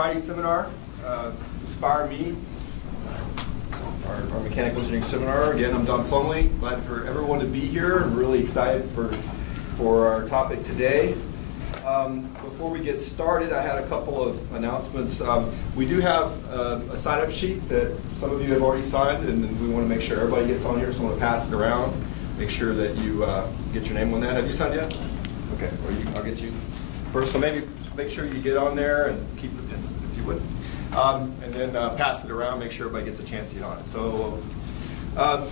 Friday seminar, Inspire Me, our mechanical engineering seminar. Again, I'm Don Plumley. Glad for everyone to be here. I'm really excited for our topic today. Before we get started, I had a couple of announcements. We do have a sign-up sheet that some of you have already signed, and we want to make sure everybody gets on here, so I want to pass it around. Make sure that you get your name on that. Have you signed yet? Okay, well, I'll get you first. So maybe make sure you get on there and keep the pin, if you would. And then pass it around, make sure everybody gets a chance to get on it. So,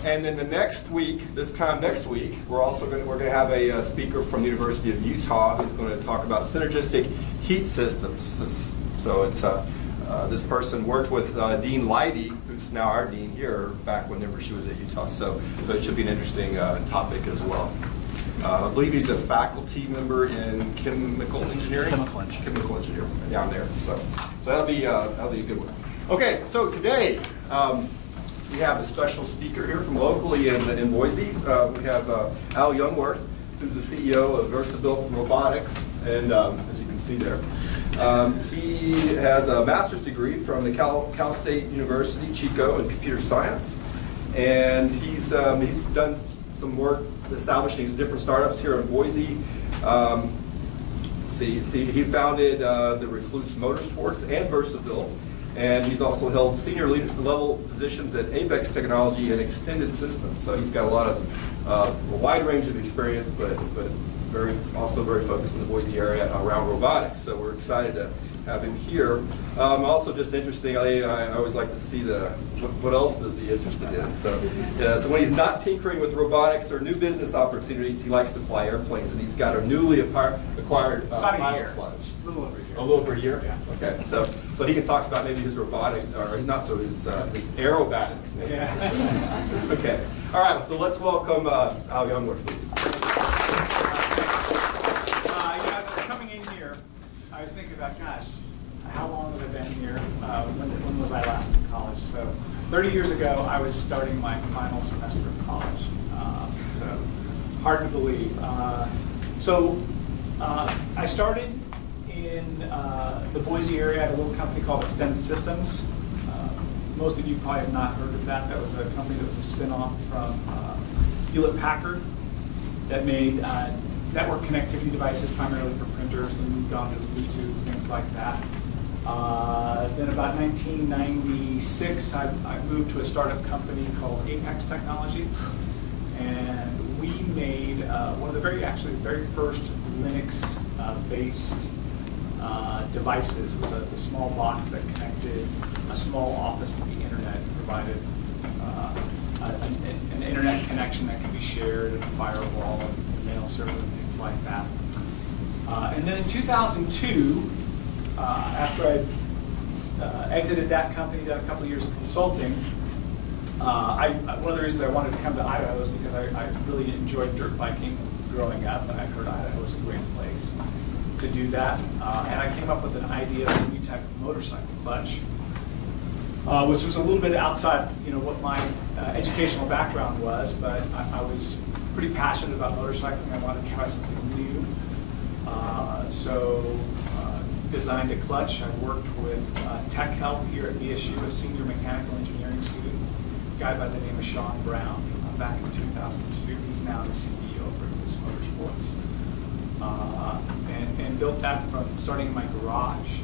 and then the next week, this time next week, we're going to have a speaker from the University of Utah who's going to talk about synergistic heat systems. So it's this person worked with Dean Leidy, who's now our dean here, back whenever she was at Utah. So it should be an interesting topic as well. I believe he's a faculty member in chemical engineering. Chemical engineering down there. So that'll be a good one. Okay, so today we have a special speaker here from locally in Boise. We have Al Youngwerth, who's the CEO of Versabuilt Robotics, and as you can see there, he has a master's degree from the Cal State University, Chico, in computer science, and he's done some work establishing these different startups here in Boise. He founded the Rekluse Motorsports and Versabuilt, and he's also held senior level positions at Apex Technology and Extended Systems. So he's got a wide range of experience, but also very focused in the Boise area around robotics. So we're excited to have him here. Also, just interesting, I always like to see what else is he interested in. So when he's not tinkering with robotics or new business opportunities, he likes to fly airplanes, and he's got a newly acquired pilot's license. A little over a year. A little over a year? Yeah. Okay. So he can talk about maybe his robotic, or not so, his aerobatics maybe. Yeah. Okay. All right. So let's welcome Al Youngwerth, please. As I was coming in here, I was thinking about, gosh, how long have I been here? When was I last in college? So 30 years ago, I was starting my final semester of college. So hard to believe. I started in the Boise area at a little company called Extended Systems. Most of you probably have not heard of that. That was a company that was a spin-off from Hewlett-Packard that made network connectivity devices primarily for printers, and moved on to Bluetooth, things like that. Then about 1996, I moved to a startup company called Apex Technology, and we made one of the very first Linux-based devices. It was a small box that connected a small office to the internet and provided an internet connection that can be shared, and a firewall, and a mail server, and things like that. And then in 2002, after I exited that company, done a couple of years of consulting, one of the reasons I wanted to come to Idaho is because I really enjoyed dirt biking growing up, and I heard Idaho was a great place to do that. And I came up with an idea of a new type of motorcycle clutch, which was a little bit outside, what my educational background was, but I was pretty passionate about motorcycling. I wanted to try something new. So designed a clutch. I worked with Tech Help here at BSU, a senior mechanical engineering student, a guy by the name of Sean Brown, back in 2002. He's now the CEO of Rekluse Motorsports. And built that from starting in my garage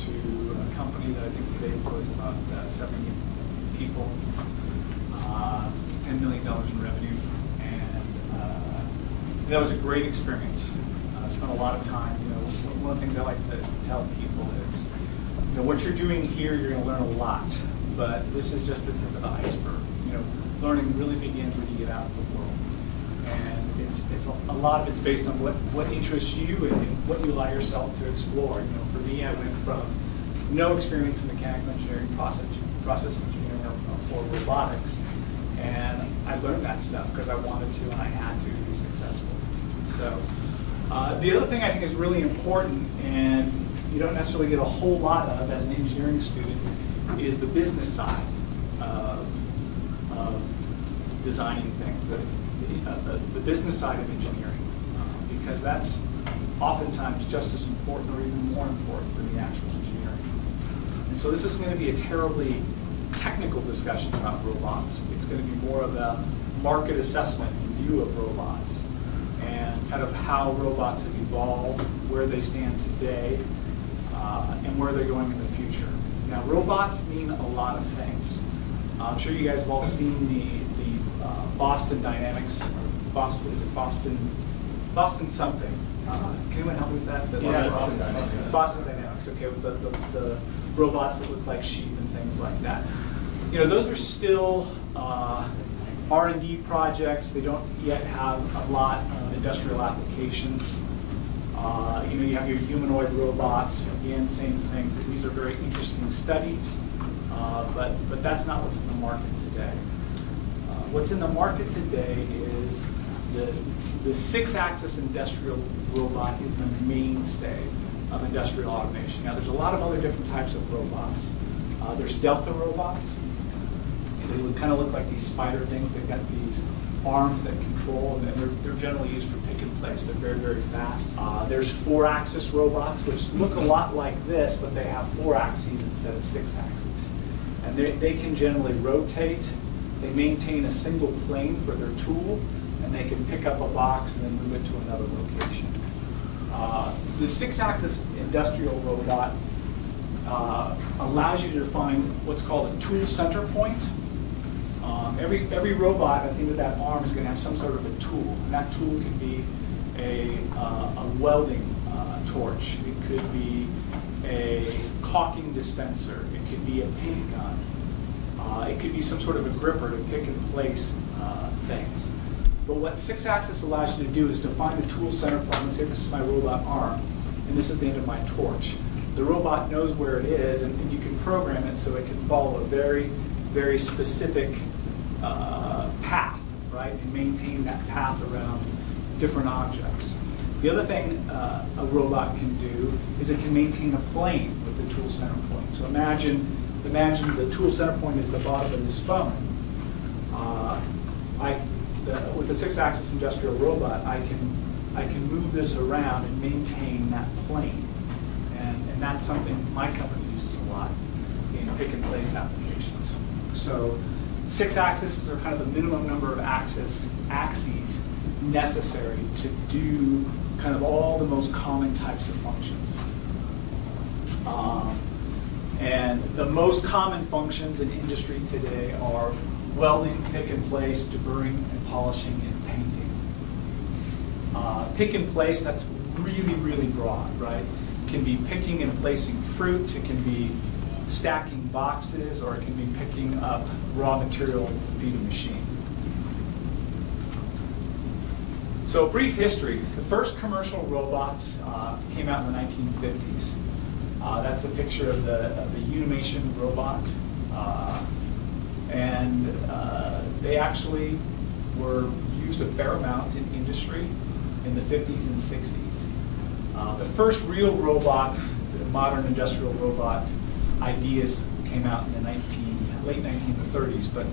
to a company that I think today employs about 70 people, $10 million in revenue, and that was a great experience. I spent a lot of time. One of the things I like to tell people is, what you're doing here, you're going to learn a lot, but this is just the tip of the iceberg. Learning really begins when you get out of the world, and it's a lot of it's based on what interests you and what you allow yourself to explore. For me, I went from no experience in mechanical engineering, process engineering, or robotics, and I learned that stuff because I wanted to and I had to be successful. So the other thing I think is really important, and you don't necessarily get a whole lot of as an engineering student, is the business side of designing things, the business side of engineering, because that's oftentimes just as important or even more important than the actual engineering. And so this is going to be a terribly technical discussion about robots. It's going to be more of a market assessment and view of robots and kind of how robots have evolved, where they stand today, and where they're going in the future. Now, robots mean a lot of things. I'm sure you guys have all seen the Boston Dynamics, Boston something. Can anyone help me with that? Boston Dynamics. Boston Dynamics, okay, with the robots that look like sheep and things like that. You know, those are still R&D projects. They don't yet have a lot of industrial applications. You know, you have your humanoid robots, again, same things. These are very interesting studies, but that's not what's in the market today. What's in the market today is the six-axis industrial robot is the mainstay of industrial automation. Now, there's a lot of other different types of robots. There's delta robots. They would kind of look like these spider things. They've got these arms that control, and they're generally used for pick and place. They're very, very fast. There's four-axis robots, which look a lot like this, but they have 4 axes instead of 6 axes. And they can generally rotate. They maintain a single plane for their tool, and they can pick up a box and then move it to another location. The 6-axis industrial robot allows you to define what's called a tool center point. Every robot at the end of that arm is going to have some sort of a tool, and that tool could be a welding torch. It could be a caulking dispenser. It could be a paint gun. It could be some sort of a gripper to pick and place things. But what 6-axis allows you to do is define the tool center point. Let's say this is my robot arm, and this is the end of my torch. The robot knows where it is, and you can program it so it can follow a very, very specific path, right, and maintain that path around different objects. The other thing a robot can do is it can maintain a plane with the tool center point. So imagine the tool center point is the bottom of this phone. With the 6-axis industrial robot, I can move this around and maintain that plane, and that's something my company uses a lot in pick and place applications. So 6 axes are kind of the minimum number of axes necessary to do kind of all the most common types of functions. And the most common functions in industry today are welding, pick and place, deburring, and polishing, and painting. Pick and place, that's really, really broad, right? It can be picking and placing fruit, it can be stacking boxes, or it can be picking up raw material to feed a machine. So, brief history. The first commercial robots came out in the 1950s. That's the picture of the Unimation robot. And they actually were used a fair amount in industry in the 50s and 60s. The first real robots, the modern industrial robot ideas came out in the late 1930s, but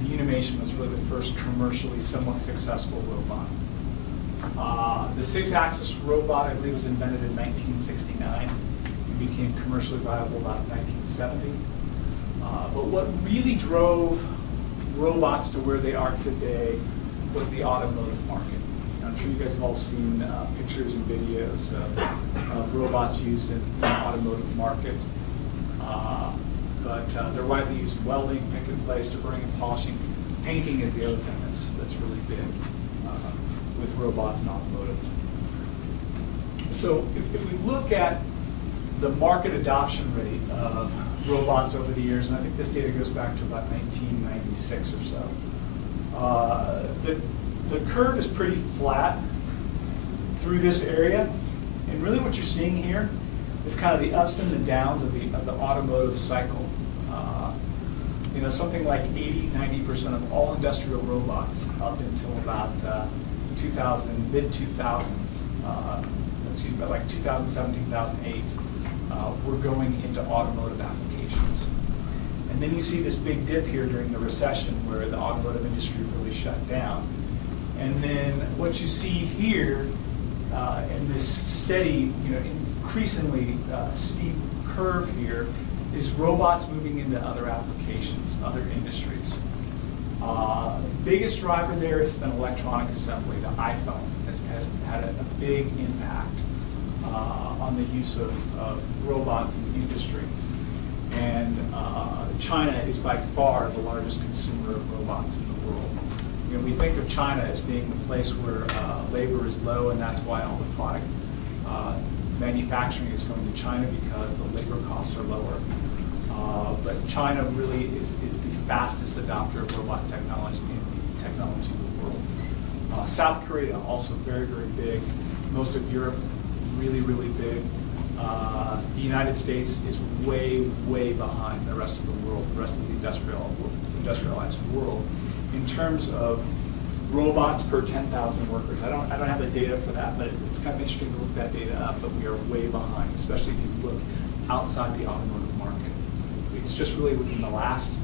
the Unimation was really the first commercially somewhat successful robot. The 6-axis robot, I believe, was invented in 1969 and became commercially viable about 1970. But what really drove robots to where they are today was the automotive market. I'm sure you guys have all seen pictures and videos of robots used in the automotive market. But they're widely used in welding, pick and place, deburring and polishing. Painting is the other thing that's really big with robots and automotive. So if we look at the market adoption rate of robots over the years, and I think this data goes back to about 1996 or so, the curve is pretty flat through this area, and really what you're seeing here is kind of the ups and the downs of the automotive cycle. You know, something like 80-90% of all industrial robots up until about mid-2000s, like 2007, 2008, were going into automotive applications. And then you see this big dip here during the recession where the automotive industry really shut down. And then what you see here in this steady, increasingly steep curve here is robots moving into other applications, other industries. Biggest driver there has been electronic assembly. The iPhone has had a big impact on the use of robots in the industry. And China is by far the largest consumer of robots in the world. You know, we think of China as being the place where labor is low, and that's why all the product manufacturing is going to China, because the labor costs are lower. But China really is the fastest adopter of robot technology in the world. South Korea, also very, very big. Most of Europe, really, really big. The United States is way, way behind the rest of the world, the rest of the industrialized world, in terms of robots per 10,000 workers. I don't have the data for that, but it's kind of interesting to look that data up, but we are way behind, especially if you look outside the automotive market. It's just really within the last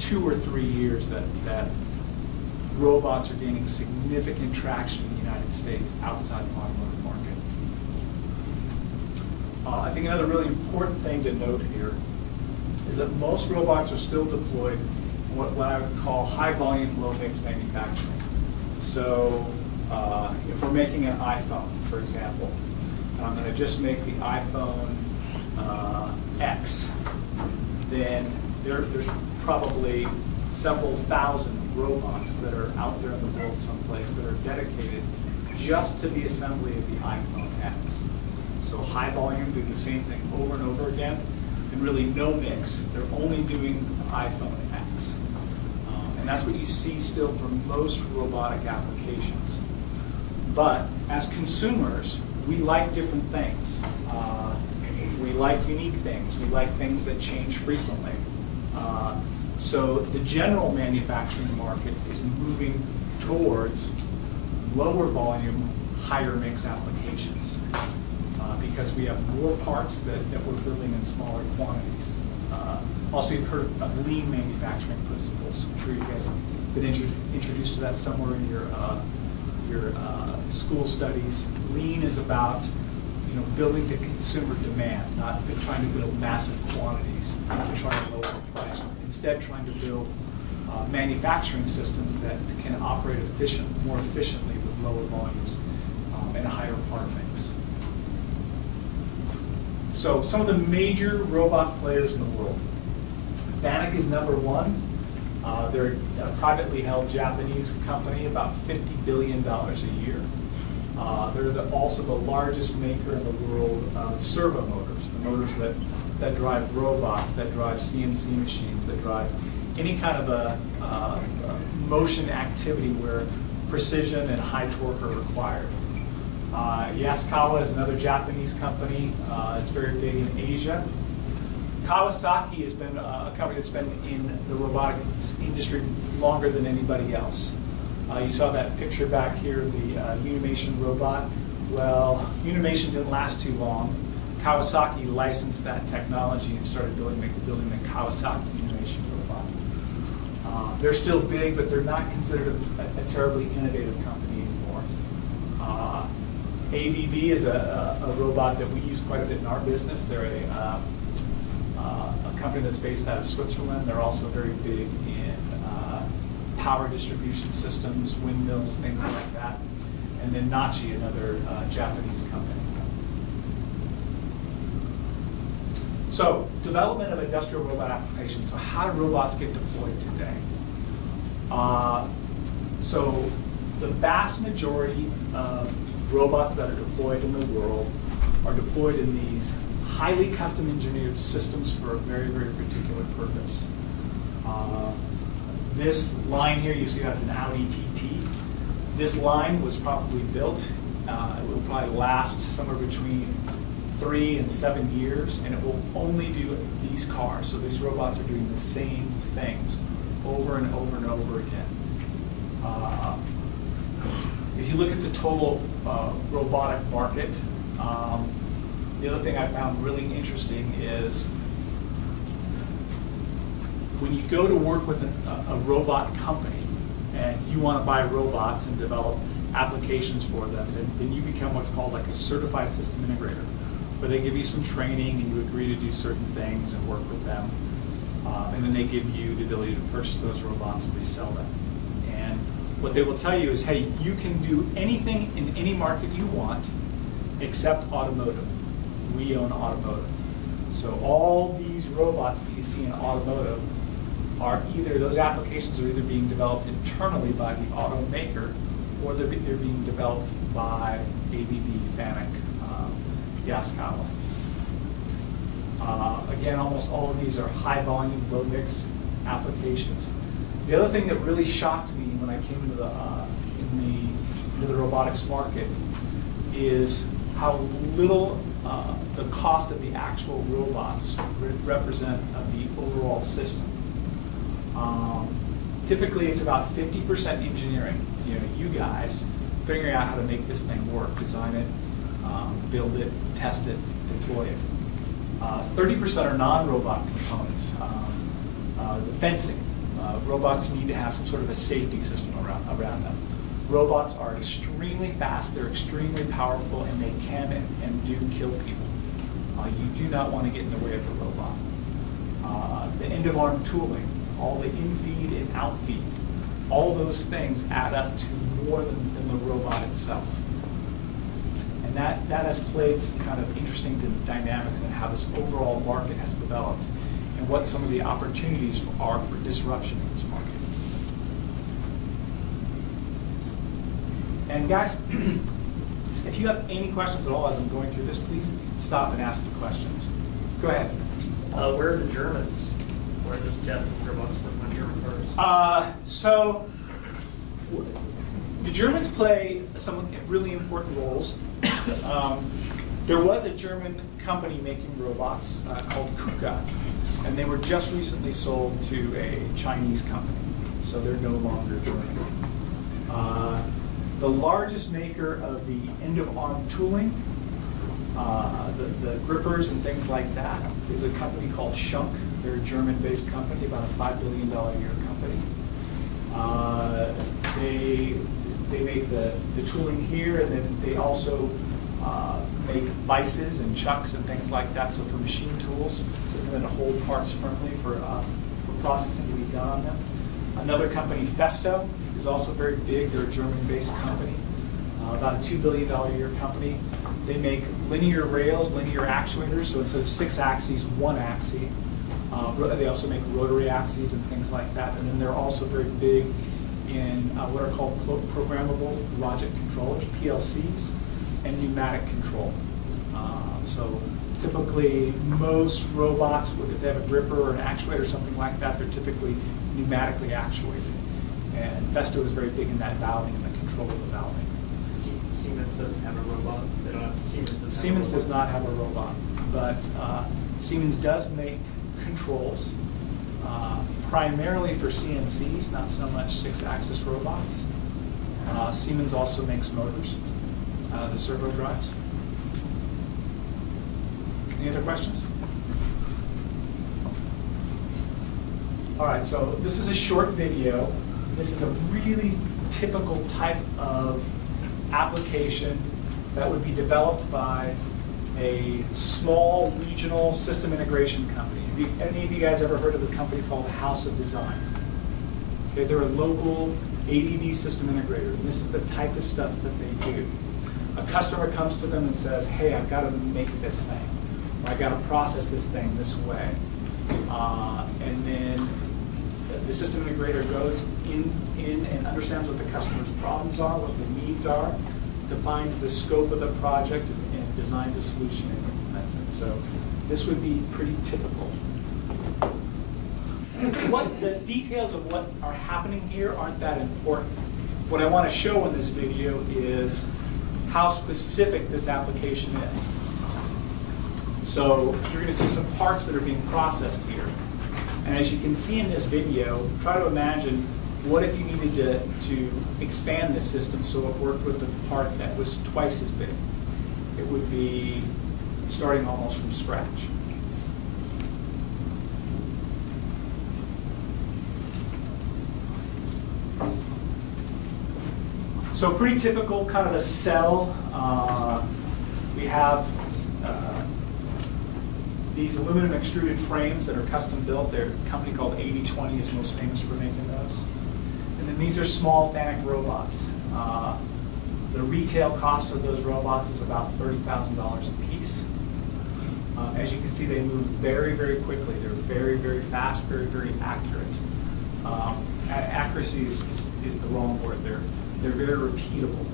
2 or 3 years that robots are gaining significant traction in the United States outside the automotive market. I think another really important thing to note here is that most robots are still deployed in what I would call high volume, low mix manufacturing. So if we're making an iPhone, for example, and I'm going to just make the iPhone X, then there's probably several thousand robots that are out there in the world someplace that are dedicated just to the assembly of the iPhone X. So high volume, doing the same thing over and over again, and really no mix. They're only doing the iPhone X. And that's what you see still for most robotic applications. But as consumers, we like different things. We like unique things. We like things that change frequently. So the general manufacturing market is moving towards lower volume, higher mix applications because we have more parts that we're building in smaller quantities. Also, you've heard of lean manufacturing principles. I'm sure you guys have been introduced to that somewhere in your school studies. Lean is about building to consumer demand, not trying to build massive quantities, not trying to lower the price. Instead, trying to build manufacturing systems that can operate more efficiently with lower volumes and a higher part mix. So some of the major robot players in the world. Fanuc is number one. They're a privately held Japanese company, about $50 billion a year. They're also the largest maker in the world of servo motors, the motors that drive robots, that drive CNC machines, that drive any kind of a motion activity where precision and high torque are required. Yaskawa is another Japanese company. It's very big in Asia. Kawasaki has been a company that's been in the robotics industry longer than anybody else. You saw that picture back here, the Unimation robot. Well, Unimation didn't last too long. Kawasaki licensed that technology and started building the Kawasaki Unimation robot. They're still big, but they're not considered a terribly innovative company anymore. ABB is a robot that we use quite a bit in our business. They're a company that's based out of Switzerland. They're also very big in power distribution systems, windmills, things like that. And then Nachi, another Japanese company. So, development of industrial robot applications. So how do robots get deployed today? So the vast majority of robots that are deployed in the world are deployed in these highly custom engineered systems for a very, very particular purpose. This line here, you see that's an Audi TT. This line was probably built, it will probably last somewhere between 3 and 7 years, and it will only do these cars. So these robots are doing the same things over and over and over again. If you look at the total robotic market, the other thing I found really interesting is when you go to work with a robot company and you want to buy robots and develop applications for them, then you become what's called like a certified system integrator. where they give you some training and you agree to do certain things and work with them. And then they give you the ability to purchase those robots and resell them. And what they will tell you is, hey, you can do anything in any market you want except automotive. We own automotive. So all these robots that you see in automotive are either, those applications are either being developed internally by the automaker, or they're being developed by ABB, FANUC, Yaskawa. Again, almost all of these are high volume, low mix applications. The other thing that really shocked me when I came into the robotics market is how little the cost of the actual robots represent of the overall system. Typically, it's about 50% engineering. You know, you guys figuring out how to make this thing work, design it, build it, test it, deploy it. 30% are non-robot components. The fencing. Robots need to have some sort of a safety system around them. Robots are extremely fast, they're extremely powerful, and they can and do kill people. You do not want to get in the way of a robot. The end-of-arm tooling, all the in-feed and out-feed, all those things add up to more than the robot itself. And that has played some kind of interesting dynamics in how this overall market has developed and what some of the opportunities are for disruption in this market. And guys, if you have any questions at all as I'm going through this, please stop and ask me questions. Go ahead. Where are the Germans? Where does Jeff Robotics work on German cars? So the Germans play some really important roles. There was a German company making robots called KUKA, and they were just recently sold to a Chinese company, so they're no longer German. The largest maker of the end-of-arm tooling, the grippers and things like that, is a company called Schunk. They're a German-based company, about a $5 billion a year company. They make the tooling here, and then they also make vices and chucks and things like that, so for machine tools, so they're going to hold parts firmly for processing to be done on them. Another company, Festo, is also very big. They're a German-based company, about a $2 billion a year company. They make linear rails, linear actuators, so instead of 6 axes, 1 axis. They also make rotary axes and things like that. And then they're also very big in what are called programmable logic controllers, PLCs, and pneumatic control. So typically, most robots, if they have a gripper or an actuator or something like that, they're typically pneumatically actuated. And Festo is very big in that valving and the control of the valving. Siemens doesn't have a robot. They don't have, Siemens does not have a robot, but Siemens does make controls, primarily for CNCs, not so much 6-axis robots. Siemens also makes motors, the servo drives. Any other questions? All right, so this is a short video. This is a really typical type of application that would be developed by a small regional system integration company. Have any of you guys ever heard of a company called House of Design? Okay, they're a local ADV system integrator, and this is the type of stuff that they do. A customer comes to them and says, hey, I've got to make this thing, or I've got to process this thing this way. And then the system integrator goes in and understands what the customer's problems are, what the needs are, defines the scope of the project, and designs a solution and implements it. So this would be pretty typical. What the details of what are happening here aren't that important. What I want to show in this video is how specific this application is. So you're going to see some parts that are being processed here. And as you can see in this video, try to imagine what if you needed to expand this system so it worked with a part that was twice as big. It would be starting almost from scratch. So pretty typical kind of a cell. We have These aluminum extruded frames that are custom built, they're a company called 8020 is most famous for making those. And then these are small FANUC robots. The retail cost of those robots is about $30,000 a piece. As you can see, they move very, very quickly. They're very, very fast, very, very accurate. Accuracy is the wrong word. They're very repeatable.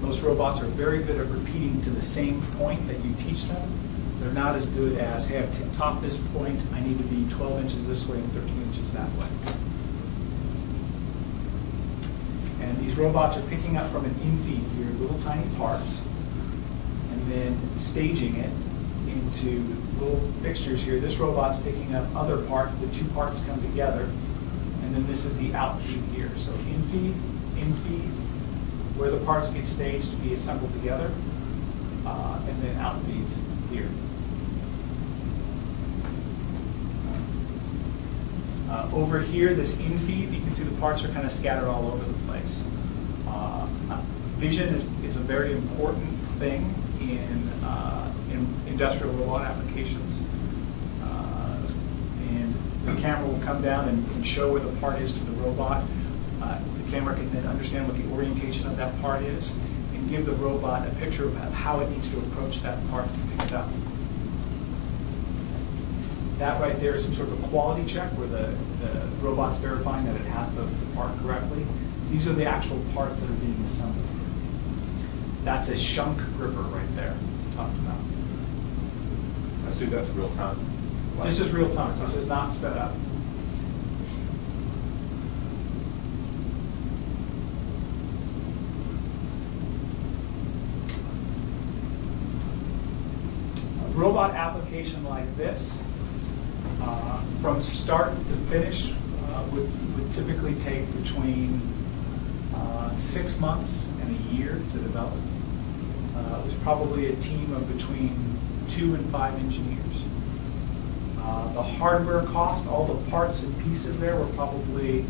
Most robots are very good at repeating to the same point that you teach them. They're not as good as, hey, I've taught this point, I need to be 12 inches this way and 13 inches that way. And these robots are picking up from an infeed here, little tiny parts, and then staging it into little fixtures here. This robot's picking up other parts, the two parts come together, and then this is the outfeed here. So infeed, where the parts get staged to be assembled together, and then outfeeds here. Over here, this infeed, you can see the parts are kind of scattered all over the place. Vision is a very important thing in industrial robot applications. And the camera will come down and show where the part is to the robot. The camera can then understand what the orientation of that part is and give the robot a picture of how it needs to approach that part to pick it up. That right there is some sort of a quality check where the robot's verifying that it has the part correctly. These are the actual parts that are being assembled. That's a shunt gripper right there we talked about. I assume that's real time. This is real time. This is not sped up. A robot application like this, from start to finish, would typically take between 6 months and a year to develop. It was probably a team of between 2 and 5 engineers. The hardware cost, all the parts and pieces there were probably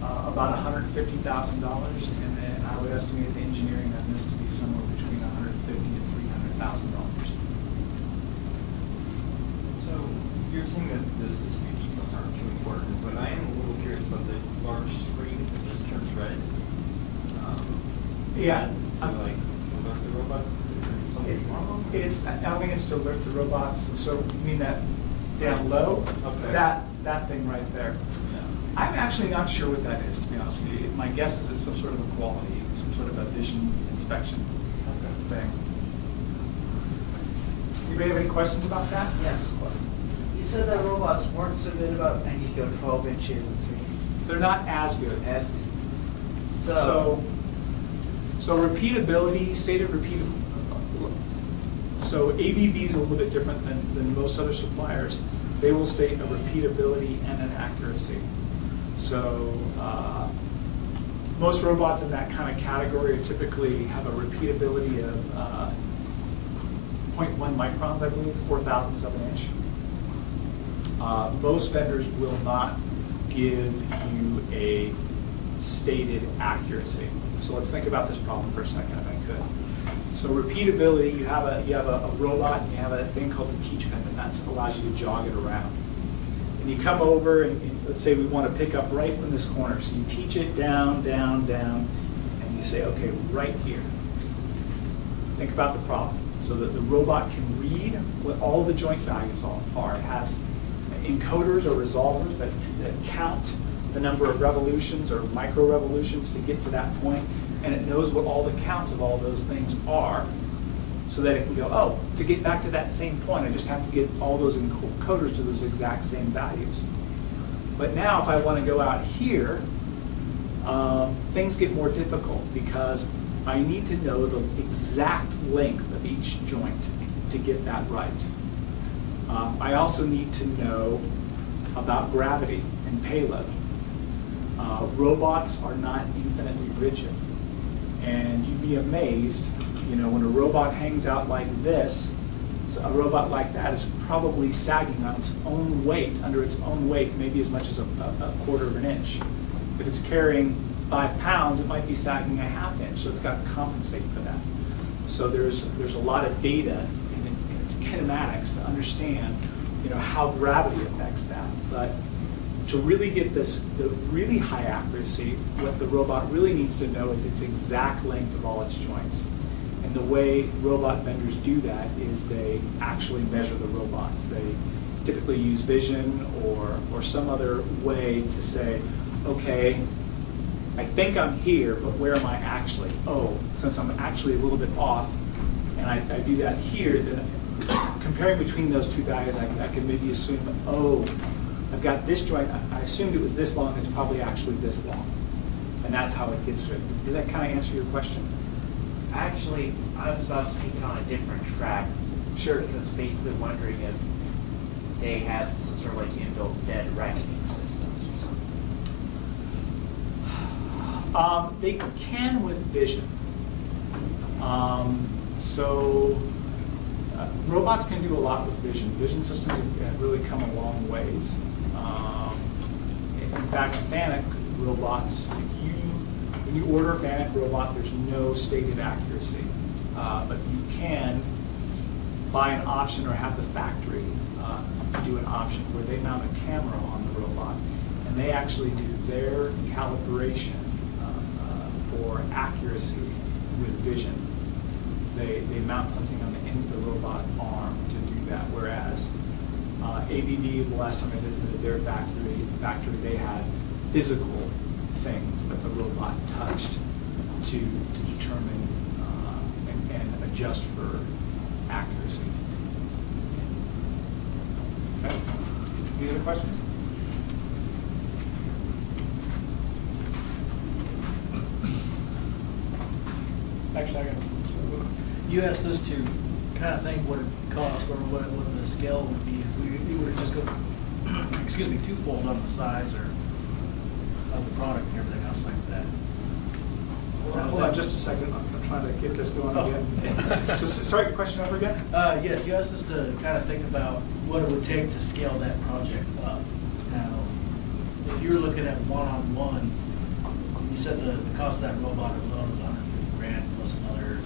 about $150,000, and then I would estimate the engineering on this to be somewhere between $150,000 to $300,000. So you're saying that the specific details aren't too important, but I am a little curious about the large screen that just turns red. Yeah. So like, alert the robot? Is there something wrong? I think it's to alert the robots. So you mean that down low? Okay. That thing right there. I'm actually not sure what that is, to be honest with you. My guess is it's some sort of a quality, some sort of a vision inspection thing. Anybody have any questions about that? Yes. You said that robots weren't so good about, I need to go 12 inches and 3 They're not as good. as So repeatability, stated repeatability. So ABB is a little bit different than most other suppliers. They will state a repeatability and an accuracy. So most robots in that kind of category typically have a repeatability of 0.1 microns, I believe, 4,000ths of an inch. Most vendors will not give you a stated accuracy. So let's think about this problem for a second, if I could. So repeatability, you have a robot, and you have a thing called the teach pin, and that allows you to jog it around. And you come over, and let's say we want to pick up right from this corner. So you teach it down, down, down, and you say, okay, right here. Think about the problem. So that the robot can read what all the joint values are. It has encoders or resolvers that count the number of revolutions or micro revolutions to get to that point, and it knows what all the counts of all those things are, so that it can go, oh, to get back to that same point, I just have to get all those encoders to those exact same values. But now if I want to go out here, things get more difficult because I need to know the exact length of each joint to get that right. I also need to know about gravity and payload. Robots are not infinitely rigid. And you'd be amazed, when a robot hangs out like this, a robot like that is probably sagging on its own weight, under its own weight, maybe as much as a quarter of an inch. If it's carrying 5 pounds, it might be sagging a ½ inch, so it's got to compensate for that. So there's a lot of data, and it's kinematics to understand, how gravity affects that. But to really get the really high accuracy, what the robot really needs to know is its exact length of all its joints. And the way robot vendors do that is they actually measure the robots. They typically use vision or some other way to say, okay, I think I'm here, but where am I actually? Oh, since I'm actually a little bit off, and I do that here, then comparing between those two dies, I can maybe assume, oh, I've got this joint, I assumed it was this long, it's probably actually this long. And that's how it gets to it. Did that kind of answer your question? Actually, I was about to take it on a different track. Sure. Because basically wondering if they had some sort of like inbuilt dead reckoning systems or something. They can with vision. Robots can do a lot with vision. Vision systems have really come a long ways. In fact, FANUC robots, when you order a FANUC robot, there's no stated accuracy. But you can buy an option or have the factory do an option where they mount a camera on the robot, and they actually do their calibration for accuracy with vision. They mount something on the end of the robot arm to do that, whereas ABB, the last time I visited their factory, they had physical things that the robot touched to determine and adjust for accuracy. Okay. Any other questions? Actually, I got you asked us to kind of think what it costs or what the scale would be if we were to just go, excuse me, twofold on the size or of the product and everything else like that. Hold on just a second. I'm trying to get this going again. So start your question over again. Yes, you asked us to kind of think about what it would take to scale that project up. Now, if you're looking at one-on-one, you said the cost of that robot alone was $150,000 plus another.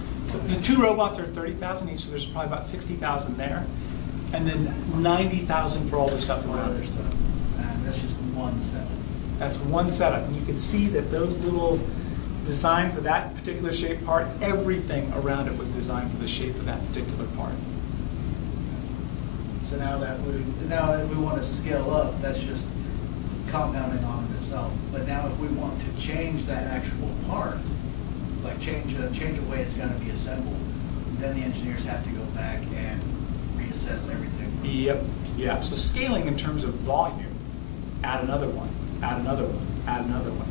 The two robots are $30,000 each, so there's probably about $60,000 there, and then $90,000 for all the stuff For around other it. stuff. And that's just one setup. That's one setup, and you can see that those little designed for that particular shape part, everything around it was designed for the shape of that particular part. So now if we want to scale up, that's just compounding on it itself. But now if we want to change that actual part, like change the way it's going to be assembled, then the engineers have to go back and reassess everything. Yep. Yeah. So scaling in terms of volume, add another one, add another one, add another one.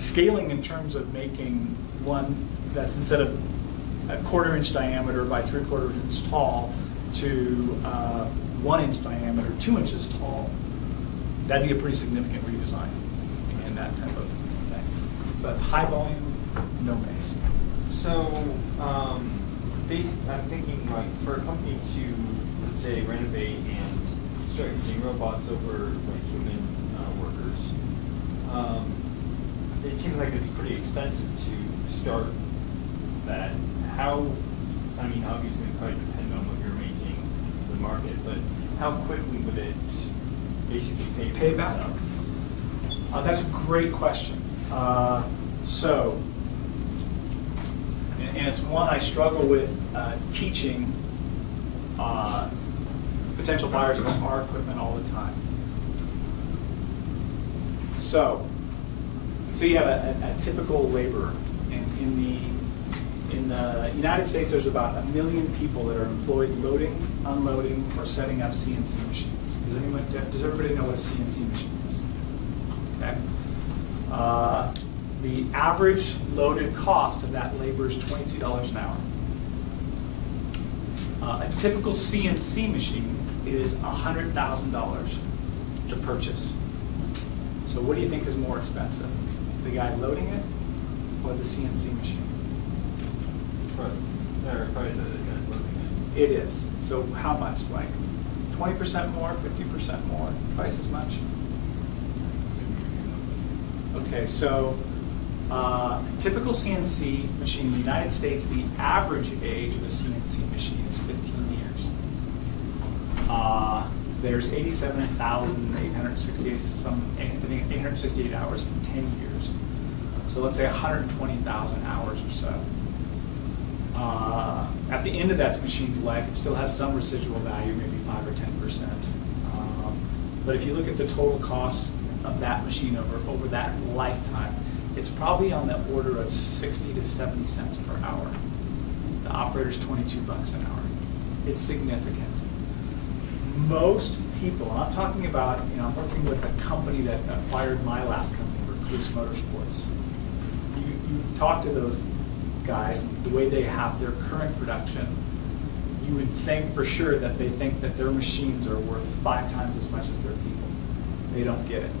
Scaling in terms of making one that's instead of a 1/4 inch diameter by 3/4 inch tall to 1 inch diameter, 2 inches tall, that'd be a pretty significant redesign in that type of thing. So that's high volume, no phase. So, I'm thinking like for a company to, let's say, renovate and start using robots over like human workers, it seems like it's pretty expensive to start that. How, I mean, obviously it probably depends on what you're making the market, but how quickly would it basically pay for back? itself? That's a great question. And it's one I struggle with teaching potential buyers of our equipment all the time. So you have a typical laborer, and in the United States, there's about 1 million people that are employed loading, unloading, or setting up CNC machines. Does everybody know what a CNC machine is? Okay. The average loaded cost of that labor is $22 an hour. A typical CNC machine is $100,000 to purchase. So what do you think is more expensive? The guy loading it or the CNC machine? Probably the guy loading It is. So how much? Like 20% more, 50% more, twice as much? Okay, so typical CNC machine in the United States, the average age of a CNC machine is 15 years. there's 87,868 I think 868 hours in 10 years. So let's say 120,000 hours or so. At the end of that machine's life, it still has some residual value, maybe 5 or 10%. But if you look at the total cost of that machine over that lifetime, it's probably on the order of 60 to 70 cents per hour. The operator's $22 an hour. It's significant. Most people, and I'm talking about, I'm working with a company that acquired my last company, Rekluse Motorsports. You talk to those guys, and the way they have their current production, you would think for sure that they think that their machines are worth 5 times as much as their people. They don't get it.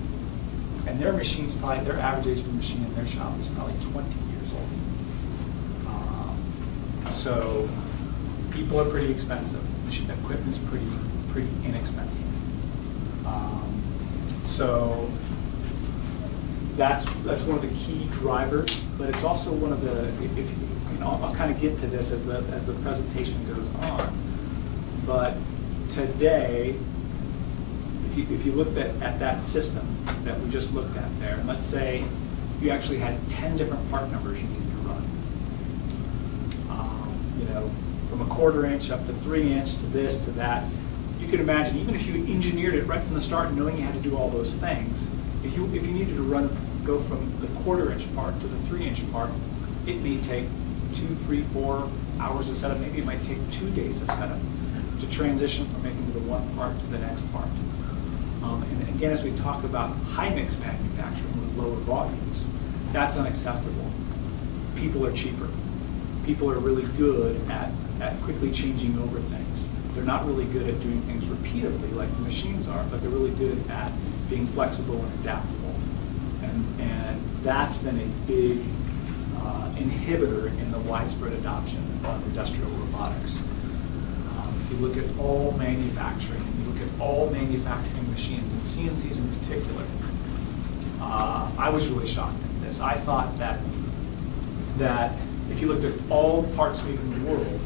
And their machine's probably, their average age of a machine in their shop is probably 20 years old. So people are pretty expensive. Machine equipment's pretty inexpensive. So that's one of the key drivers, but it's also one of the, I'll kind of get to this as the presentation goes on. But today, if you looked at that system that we just looked at there, and let's say you actually had 10 different part numbers you needed to run. From a 1/4 inch up to 3 inch to this to that, you could imagine, even if you engineered it right from the start, knowing you had to do all those things, if you needed to go from the 1/4 inch part to the 3 inch part, it may take 2, 3, 4 hours of setup. Maybe it might take 2 days of setup to transition from making the one part to the next part. And again, as we talk about high mix manufacturing with lower volumes, that's unacceptable. People are cheaper. People are really good at quickly changing over things. They're not really good at doing things repeatably like the machines are, but they're really good at being flexible and adaptable. And that's been a big inhibitor in the widespread adoption of industrial robotics. If you look at all manufacturing, and you look at all manufacturing machines, and CNCs in particular, I was really shocked at this. I thought that if you looked at all parts made in the world,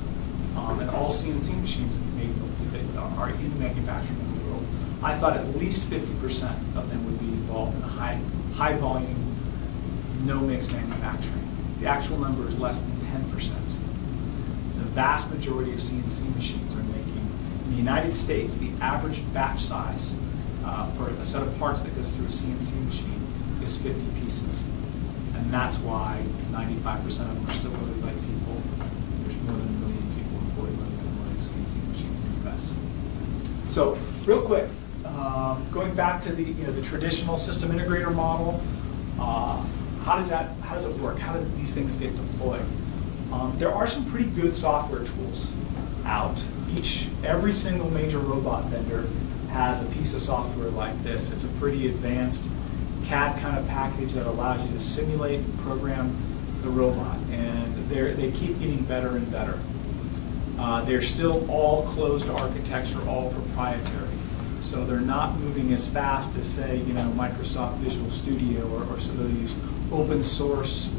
and all CNC machines made that are in manufacturing in the world, I thought at least 50% of them would be involved in a high volume, no mix manufacturing. The actual number is less than 10%. The vast majority of CNC machines are making, in the United States, the average batch size for a set of parts that goes through a CNC machine is 50 pieces. And that's why 95% of them are still owned by people. There's more than 1 million people employed running CNC machines in the US. So real quick, going back to the traditional system integrator model, how does it work? How do these things get deployed? There are some pretty good software tools out. Every single major robot vendor has a piece of software like this. It's a pretty advanced CAD kind of package that allows you to simulate and program the robot, and they keep getting better and better. They're still all closed architecture, all proprietary. So they're not moving as fast as, say, Microsoft Visual Studio or some of these open source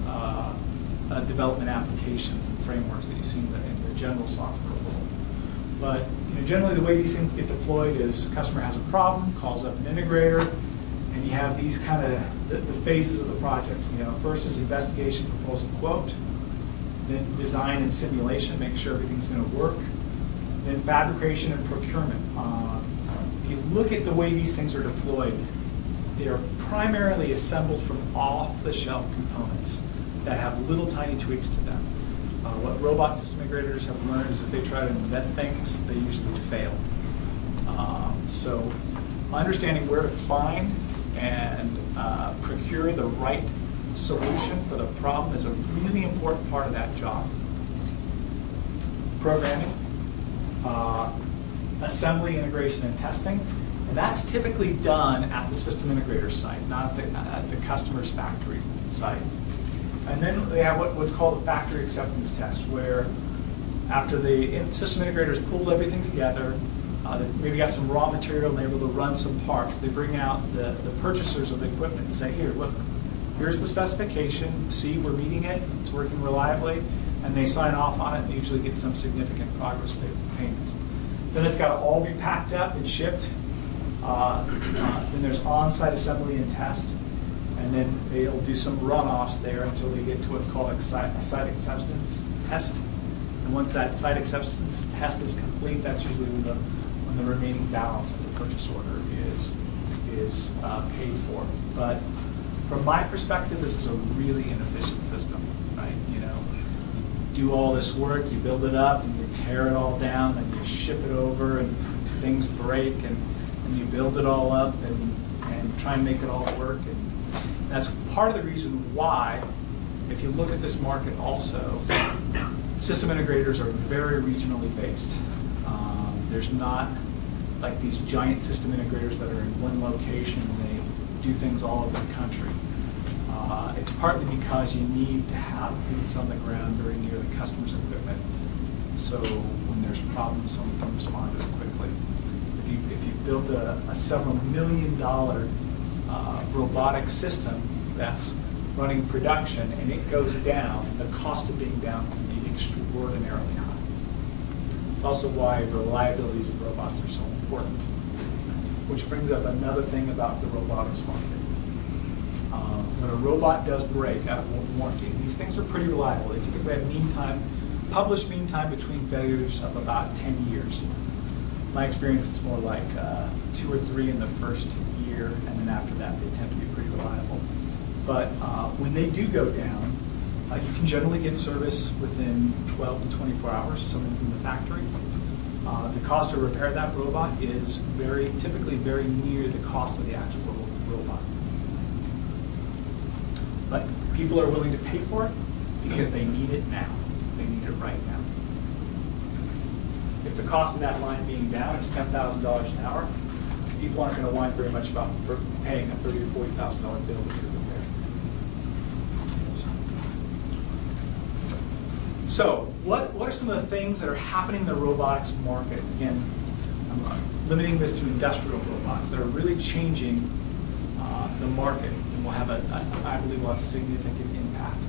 development applications and frameworks that you see in the general software world. But generally the way these things get deployed is customer has a problem, calls up an integrator, and you have these kind of the phases of the project. First is investigation, proposal, quote. Then design and simulation, make sure everything's going to work. Then fabrication and procurement. If you look at the way these things are deployed, they are primarily assembled from off-the-shelf components that have little tiny tweaks to them. What robot system integrators have learned is if they try to invent things, they usually fail. So understanding where to find and procure the right solution for the problem is a really important part of that job. Programming, assembly, integration, and testing, and that's typically done at the system integrator site, not at the customer's factory site. And then they have what's called a factory acceptance test, where after the system integrators pulled everything together, they maybe got some raw material and they're able to run some parts, they bring out the purchasers of the equipment and say, here, look, here's the specification, see, we're meeting it, it's working reliably, and they sign off on it and usually get some significant progress payment. Then it's got to all be packed up and shipped Then there's on-site assembly and test, and then they'll do some runoffs there until they get to what's called a site acceptance test. And once that site acceptance test is complete, that's usually when the remaining balance of the purchase order is paid for. But from my perspective, this is a really inefficient system, right? You know, you do all this work, you build it up, and you tear it all down, and you ship it over, and things break, and you build it all up, and try and make it all work. And that's part of the reason why, if you look at this market also, system integrators are very regionally based. There's not like these giant system integrators that are in one location and they do things all over the country. It's partly because you need to have boots on the ground very near the customer's equipment, so when there's problems, someone can respond to it quickly. If you build a several $1 million robotic system that's running production and it goes down, the cost of being down can be extraordinarily high. It's also why reliability of robots are so important. Which brings up another thing about the robotics market. When a robot does break out of warranty, these things are pretty reliable. They typically have published mean time between failures of about 10 years. In my experience, it's more like 2 or 3 in the first year, and then after that, they tend to be pretty reliable. But when they do go down, you can generally get service within 12 to 24 hours, something from the factory. The cost to repair that robot is typically very near the cost of the actual robot. But people are willing to pay for it because they need it now. They need it right now. If the cost of that line being down is $10,000 an hour, people aren't going to whine very much about paying a $30,000 to $40,000 bill to repair. So, what are some of the things that are happening in the robotics market? Again, I'm limiting this to industrial robots that are really changing the market, and will have I believe will have a significant impact.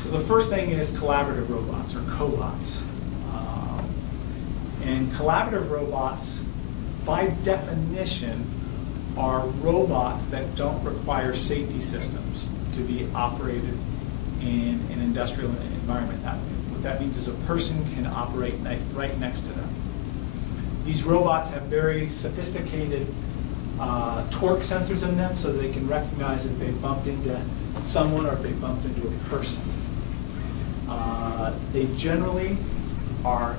So the first thing is collaborative robots, or cobots. And collaborative robots, by definition, are robots that don't require safety systems to be operated in an industrial environment. What that means is a person can operate right next to them. These robots have very sophisticated torque sensors in them, so they can recognize if they bumped into someone or if they bumped into a person. They generally are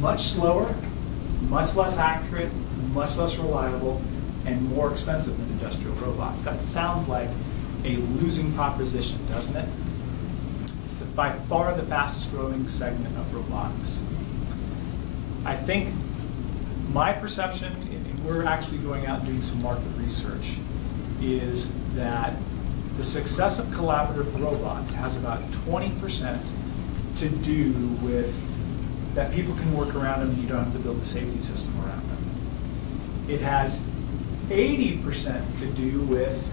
much slower, much less accurate, much less reliable, and more expensive than industrial robots. That sounds like a losing proposition, doesn't it? It's by far the fastest growing segment of robotics. I think my perception, and we're actually going out and doing some market research, is that the success of collaborative robots has about 20% to do with that people can work around them and you don't have to build a safety system around them. It has 80% to do with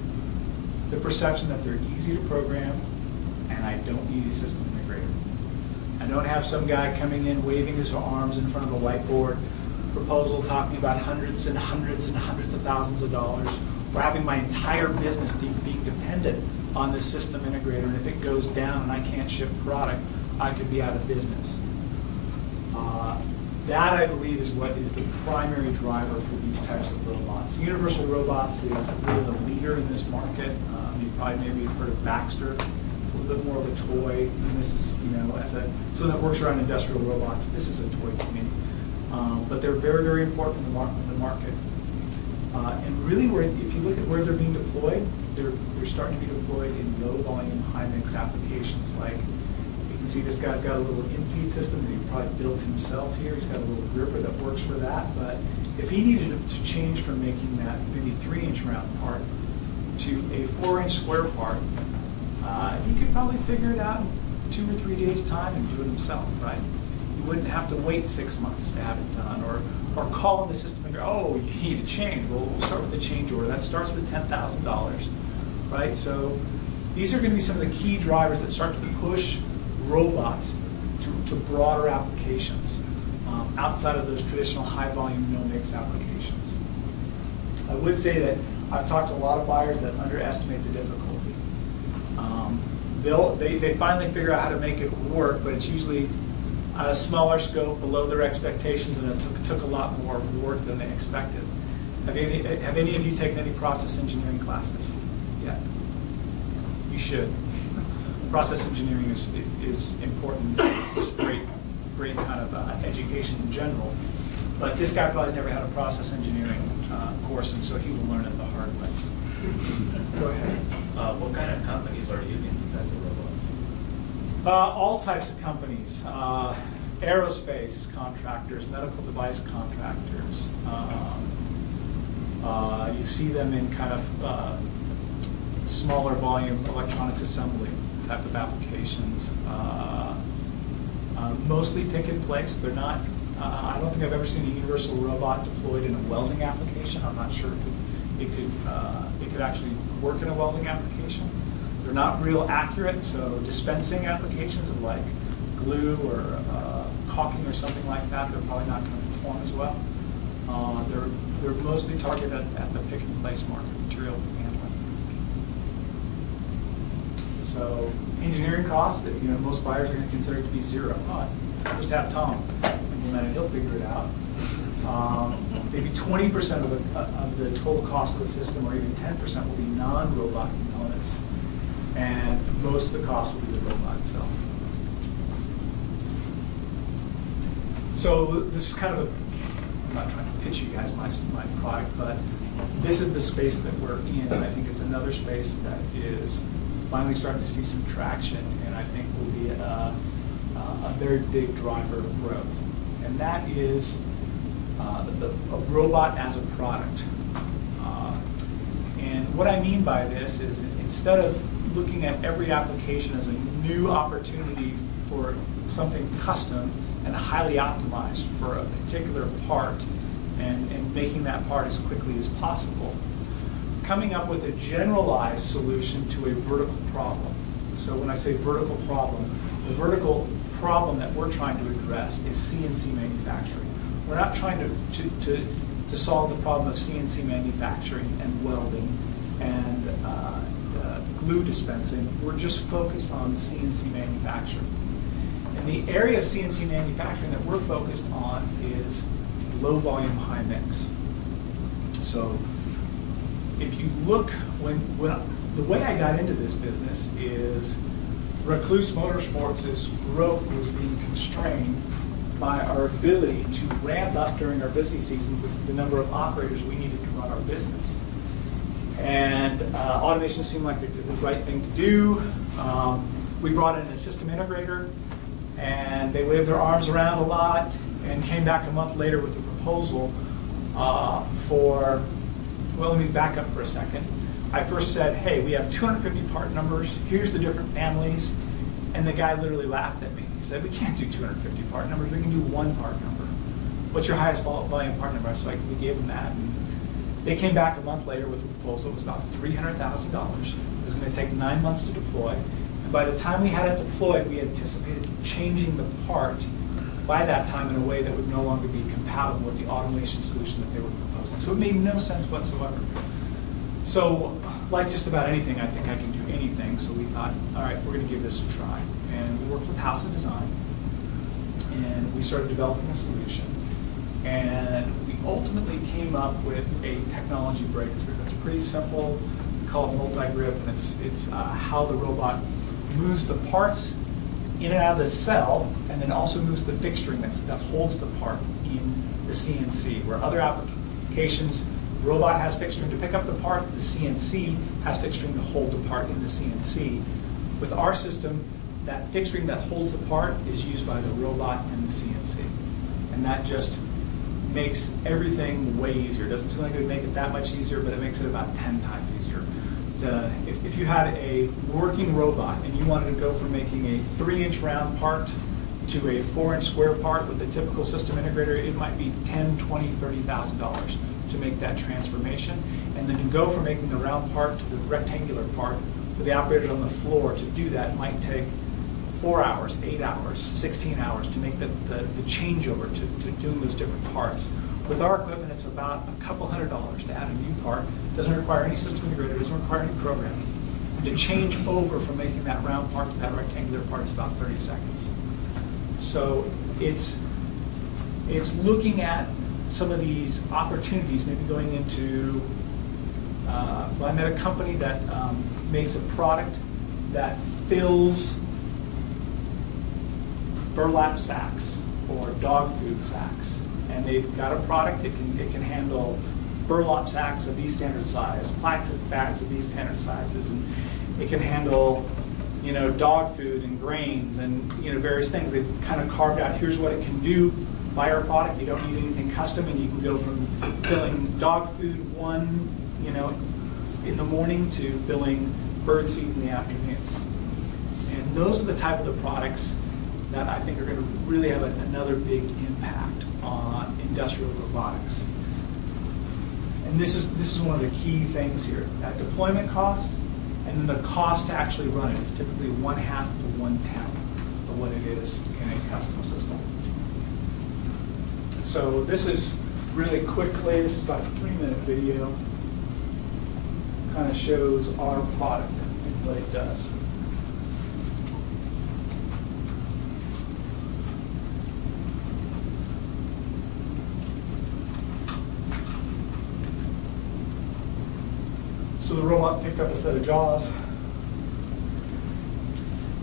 the perception that they're easy to program and I don't need a system integrator. I don't have some guy coming in waving his arms in front of a whiteboard proposal talking about hundreds and hundreds and hundreds of thousands of dollars, or having my entire business being dependent on this system integrator, and if it goes down and I can't ship product, I could be out of business. That, I believe, is what is the primary driver for these types of robots. Universal Robots is really the leader in this market. You probably maybe have heard of Baxter. It's a little bit more of a toy, and this is, so that works around industrial robots. This is a toy to me. But they're very, very important in the market. And really, if you look at where they're being deployed, they're starting to be deployed in low-volume, high-mix applications. Like, you can see this guy's got a little in-feed system that he probably built himself here. He's got a little gripper that works for that. But if he needed to change from making that maybe 3-inch round part to a 4-inch square part, he could probably figure it out in 2 or 3 days' time and do it himself, right? You wouldn't have to wait 6 months to have it done, or call in the system and go, oh, you need a change. Well, we'll start with the change order. That starts with $10,000, right? So these are going to be some of the key drivers that start to push robots to broader applications outside of those traditional high-volume, no-mix applications. I would say that I've talked to a lot of buyers that underestimate the difficulty. They finally figure out how to make it work, but it's usually on a smaller scope, below their expectations, and it took a lot more work than they expected. Have any of you taken any process engineering classes yet? You should. Process engineering is important. It's great kind of education in general. But this guy probably never had a process engineering course, and so he will learn it the hard way. Go ahead. What kind of companies are using these types of robots? All types of companies. Aerospace contractors, medical device contractors. You see them in kind of smaller volume electronics assembly type of applications. Mostly pick and place. They're not, I don't think I've ever seen a universal robot deployed in a welding application. I'm not sure it could actually work in a welding application. They're not real accurate, so dispensing applications of like glue or caulking or something like that, they're probably not going to perform as well. They're mostly targeted at the pick and place market, material handling. So engineering costs that most buyers are going to consider to be zero. Just have Tom implement it; he'll figure it out. Maybe 20% of the total cost of the system, or even 10%, will be non-robot components, and most of the cost will be the robot itself. So this is kind of I'm not trying to pitch you guys my product, but this is the space that we're in. I think it's another space that is finally starting to see some traction, and I think will be a very big driver of growth. And that is a robot as a product. And what I mean by this is, instead of looking at every application as a new opportunity for something custom and highly optimized for a particular part, and making that part as quickly as possible, coming up with a generalized solution to a vertical problem. So when I say vertical problem, the vertical problem that we're trying to address is CNC manufacturing. We're not trying to solve the problem of CNC manufacturing and welding and glue dispensing. We're just focused on CNC manufacturing. And the area of CNC manufacturing that we're focused on is low volume, high mix. So if you look, when the way I got into this business is Rekluse Motorsports' growth was being constrained by our ability to ramp up during our busy season the number of operators we needed to run our business. And automation seemed like the right thing to do. We brought in a system integrator, and they waved their arms around a lot and came back a month later with a proposal for, well, let me back up for a second. I first said, hey, we have 250 part numbers, here's the different families, and the guy literally laughed at me. He said, we can't do 250 part numbers, we can do one part number. What's your highest volume part number? So we gave them that. And they came back a month later with a proposal. It was about $300,000. It was going to take 9 months to deploy. And by the time we had it deployed, we anticipated changing the part by that time in a way that would no longer be compatible with the automation solution that they were proposing. So it made no sense whatsoever. So like just about anything, I think I can do anything. So we thought, all right, we're going to give this a try. And we worked with House of Design, and we started developing a solution. And we ultimately came up with a technology breakthrough that's pretty simple. We call it multi-grip, and it's how the robot moves the parts in and out of the cell, and then also moves the fixturing that holds the part in the CNC. Where other applications, the robot has fixturing to pick up the part, the CNC has fixturing to hold the part in the CNC. With our system, that fixturing that holds the part is used by the robot and the CNC. And that just makes everything way easier. It doesn't seem like it would make it that much easier, but it makes it about 10 times easier. If you had a working robot and you wanted to go from making a 3-inch round part to a 4-inch square part with a typical system integrator, it might be $10,000, $20,000, $30,000 to make that transformation. And then to go from making the round part to the rectangular part, for the operators on the floor to do that might take 4 hours, 8 hours, 16 hours to make the changeover to doing those different parts. With our equipment, it's about a couple $100 to add a new part. Doesn't require any system integrator, doesn't require any programming. And to change over from making that round part to that rectangular part is about 30 seconds. So it's looking at some of these opportunities, maybe going into, well, I met a company that makes a product that fills burlap sacks or dog food sacks. And they've got a product that can handle burlap sacks of these standard size, plastic bags of these standard sizes, and it can handle, you know, dog food and grains and, you know, various things. They've kind of carved out, here's what it can do by our product. You don't need anything custom, and you can go from filling dog food you know, in the morning to filling bird seed in the afternoon. And those are the type of the products that I think are going to really have another big impact on industrial robotics. And this is one of the key things here. That deployment cost, and then the cost to actually run it. It's typically 1/2 to 1/10 of what it is in a custom system. So this is really quickly, this is about a 3-minute video. Kind of shows our product and what it does. So the robot picked up a set of jaws,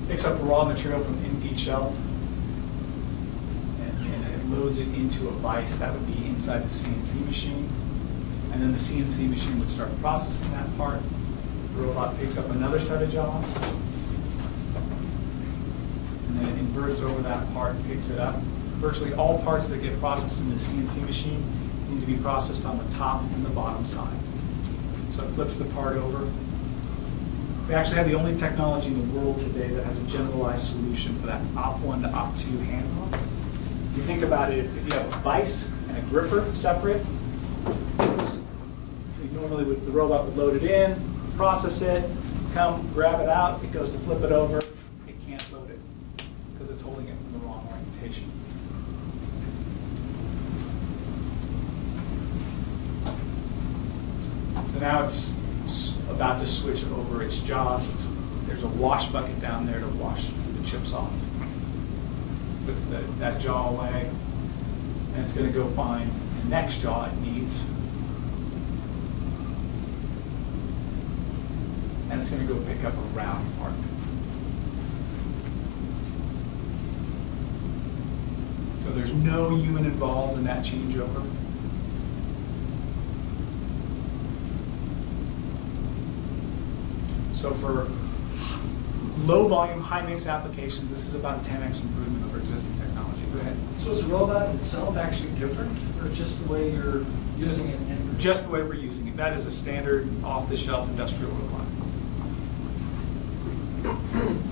picks up raw material from the in-feed shelf, and it loads it into a vise that would be inside the CNC machine. And then the CNC machine would start processing that part. The robot picks up another set of jaws, and then it inverts over that part and picks it up. Virtually all parts that get processed in the CNC machine need to be processed on the top and the bottom side. So it flips the part over. We actually have the only technology in the world today that has a generalized solution for that op1 to op2 handoff. If you think about it, if you have a vise and a gripper separate, normally the robot would load it in, process it, come grab it out, it goes to flip it over, it can't load it because it's holding it in the wrong orientation. So now it's about to switch over its jaws. There's a wash bucket down there to wash the chips off. Puts that jaw away, and it's going to go find the next jaw it needs. And it's going to go pick up a round part. So there's no human involved in that changeover. So for low volume, high mix applications, this is about a 10x improvement over existing technology. Go ahead. So is the robot itself actually different, or just the way you're using it? Just the way we're using it. That is a standard off-the-shelf industrial robot.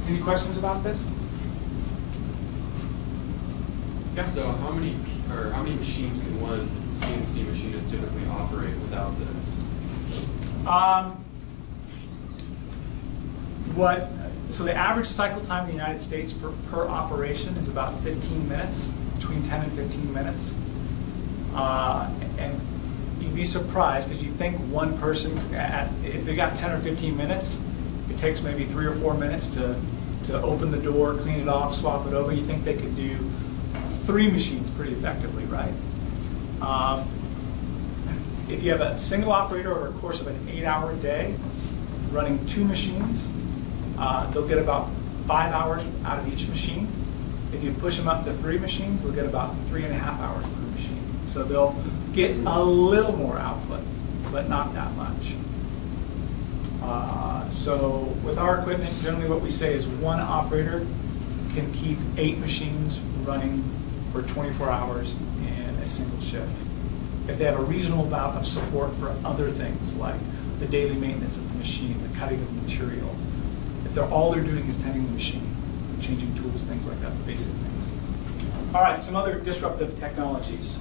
Any questions about this? Yeah. So how many machines can one CNC machinist typically operate without this? So the average cycle time in the United States per operation is about 15 minutes, between 10 and 15 minutes. And you'd be surprised, because you'd think one person, if they got 10 or 15 minutes, it takes maybe 3 or 4 minutes to open the door, clean it off, swap it over. You think they could do 3 machines pretty effectively, right? If you have a single operator over a course of an 8-hour day running 2 machines, they'll get about 5 hours out of each machine. If you push them up to 3 machines, they'll get about 3.5 hours per machine. So they'll get a little more output, but not that much. So with our equipment, generally what we say is one operator can keep 8 machines running for 24 hours in a single shift. If they have a reasonable amount of support for other things like the daily maintenance of the machine, the cutting of material, if all they're doing is tending the machine, changing tools, things like that, the basic things. All right, some other disruptive technologies.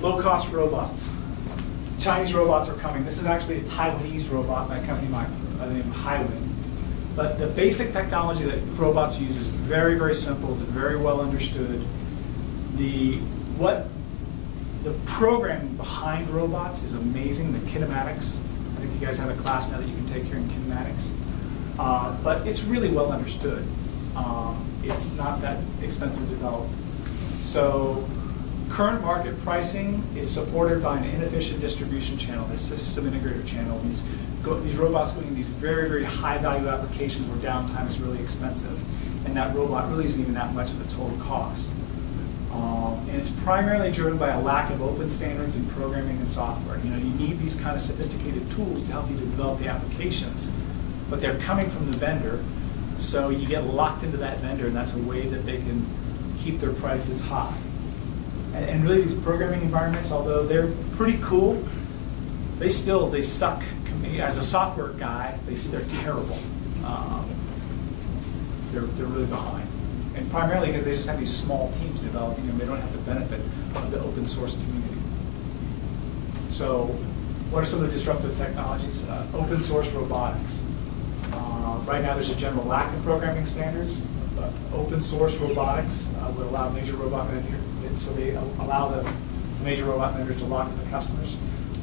Low-cost robots. Chinese robots are coming. This is actually a Taiwanese robot by a company by the name of Highwind. But the basic technology that robots use is very, very simple. It's very well understood. What The programming behind robots is amazing, the kinematics. I think you guys have a class now that you can take here in kinematics. But it's really well understood. It's not that expensive to develop. So current market pricing is supported by an inefficient distribution channel, the system integrator channel. These robots going in these very, very high value applications where downtime is really expensive. And that robot really isn't even that much of the total cost. And it's primarily driven by a lack of open standards in programming and software. You know, you need these kind of sophisticated tools to help you to develop the applications, but they're coming from the vendor, so you get locked into that vendor, and that's a way that they can keep their prices high. And really, these programming environments, although they're pretty cool, they suck. As a software guy, they're terrible. They're really behind. And primarily because they just have these small teams developing them, they don't have the benefit of the open source community. So what are some of the disruptive technologies? Open source robotics. Right now there's a general lack of programming standards. Open source robotics would allow major robot vendors, so they allow the major robot vendors to lock in the customers.